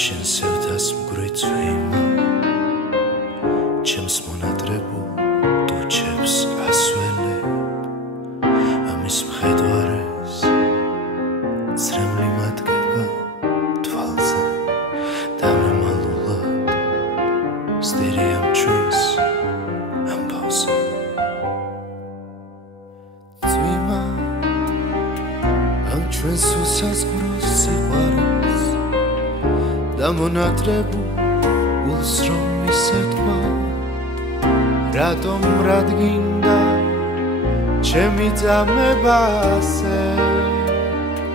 შენ სევდას მგვრიცვიმა ჩემს მონატრებულ ტუჩებს ასველებ ამის მხედვარეს წრემლი მადგება თვალზე და მემალულად სტერეამ ჩვენს ამბავზე წვიმა ამ ჩვენს უსაზღვროს სიყვარულს და მონატრებულ გულს რომ მისეთქვა რატომ რადგინდა ჩემი ძამება ასე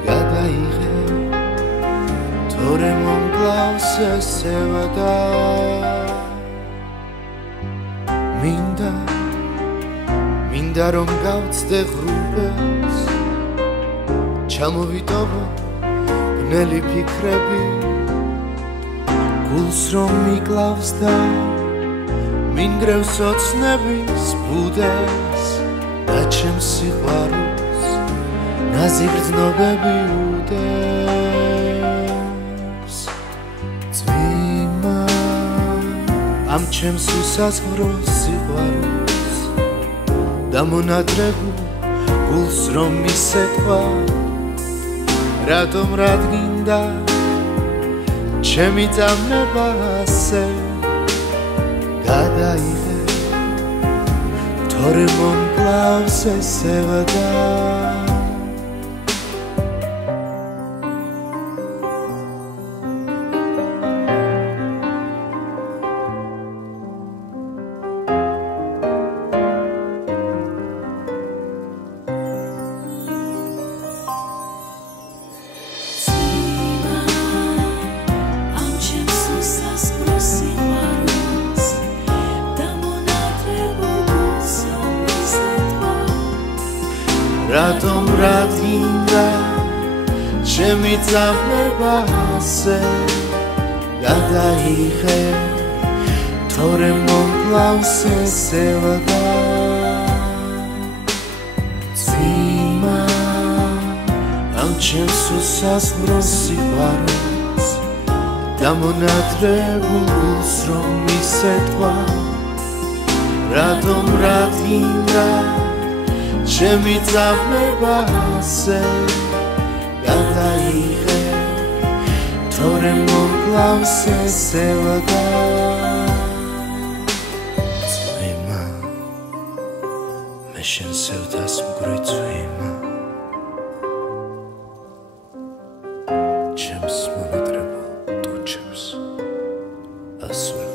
გადაიღე თორე მომკლავს ესევადა მინდა რომ გავცდე ღრუბელს ჩამოვიტოვო ბნელი ფიქრები გულს რომ მიკლავს და მინგრევს ოცნების ბუდეს და ჩემს სიყვარულს ნაზი გრძნობები უდევს წვიმა ამ ჩემს უსაზღვროს სიყვარულს და მონატრებულ გულს რომ მისეთქვა რატომ რადგინდა ჩემი ძამება ასე გადაიღე თორე მომკლავს ესევადა რატომ რადგინდა ჩემი ძამება ასე გადაიღე თორე მომკლავს ესევადა წვიმა ამ ჩემს უსაზღვროს სიყვარულს და მონატრებულ გულს რომ მისეთქვა რატომ რადგინდა ჩემი ძამება ასე გადაიღე თორე მომკლავს ესევადა წვიმა მე შენ სევდას მგვრიცვიმა ჩემს მონატრებულ ტუჩებს ასველებ